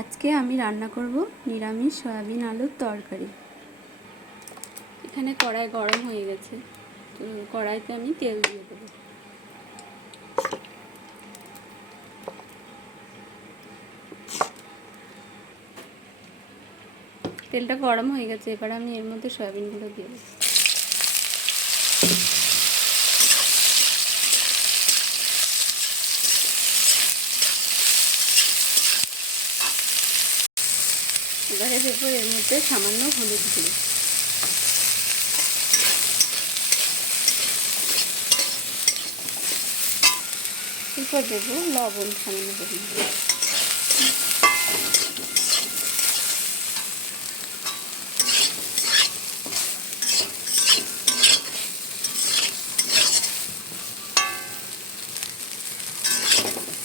আজকে আমি রান্না করব নিরামিষ সয়াবিন আলুর তরকারি। এখানে কড়াই গরম হয়ে গেছে, তো কড়াইতে আমি তেল দিয়ে দেবো। তেলটা গরম হয়ে গেছে, এবার আমি এর মধ্যে সয়াবিনগুলো দিয়ে দেবো। এবারে দেবো এর মধ্যে সামান্য হলুদ গুঁড়ো। এরপর দেবো লবণ সামান্য পরিমাণ।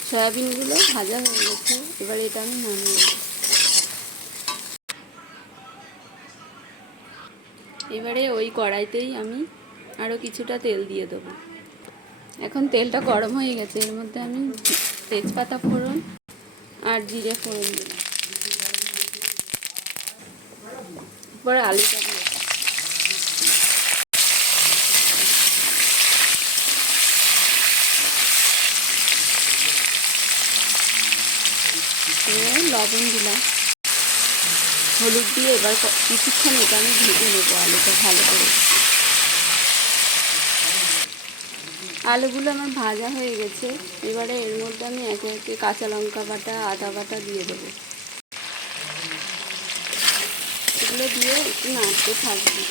সয়াবিনগুলো ভাজা হয়ে গেছে, এবার এটা আমি নামিয়ে নেব। এবারে ওই কড়াইতেই আমি আরও কিছুটা তেল দিয়ে দেবো। এখন তেলটা গরম হয়ে গেছে, এর মধ্যে আমি তেজপাতা ফোড়ন আর জিরে ফোড়ন দিলাম এরপরে আলুটা দিয়ে লবণ দিলাম। হলুদ দিয়ে এবার কিছুক্ষণ এটা আমি ভেজে নেব আলুটা ভালো করে। আলুগুলো আমার ভাজা হয়ে গেছে। এবারে এর মধ্যে আমি একে একে কাঁচা লঙ্কা বাটা, আদা বাটা দিয়ে দেবো। এগুলো দিয়ে একটু নাড়তে থাকবে।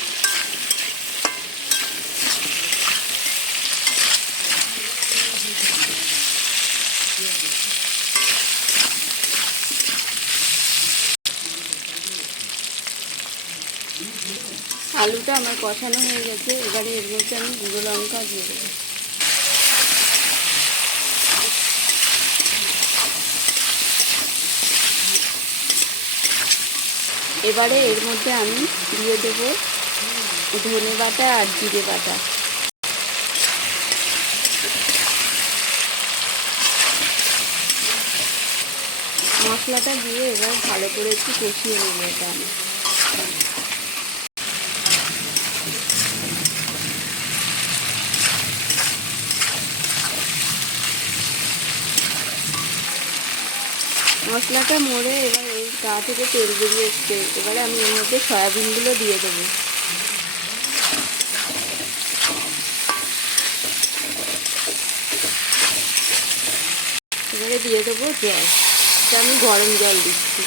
আলুটা আমার কষানো হয়ে গেছে, এবারে এর মধ্যে আমি গুঁড়ো লঙ্কা দিয়ে দেবো। এবারে এর মধ্যে আমি দিয়ে দেবো ধনে বাটা আর জিরে বাটা মশলাটা দিয়ে এবার ভালো করে একটু কষিয়ে নেব এটা আমি। মশলাটা মরে এবার এই গা থেকে তেল বেরিয়ে এসছে। এবারে আমি এর মধ্যে সয়াবিনগুলো দিয়ে দেবো। এবারে দিয়ে দেবো জল। এটা আমি গরম জল দিচ্ছি।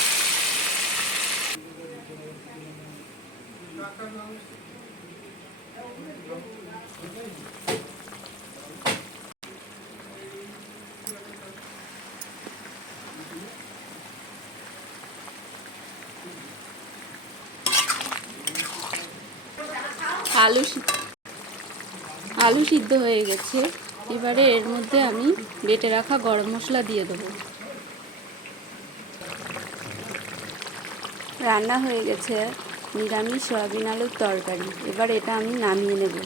আলু আলু সিদ্ধ হয়ে গেছে। এবারে এর মধ্যে আমি বেটে রাখা গরম মশলা দিয়ে দেবো। রান্না হয়ে গেছে নিরামিষ সয়াবিন আলুর তরকারি। এবার এটা আমি নামিয়ে নেব।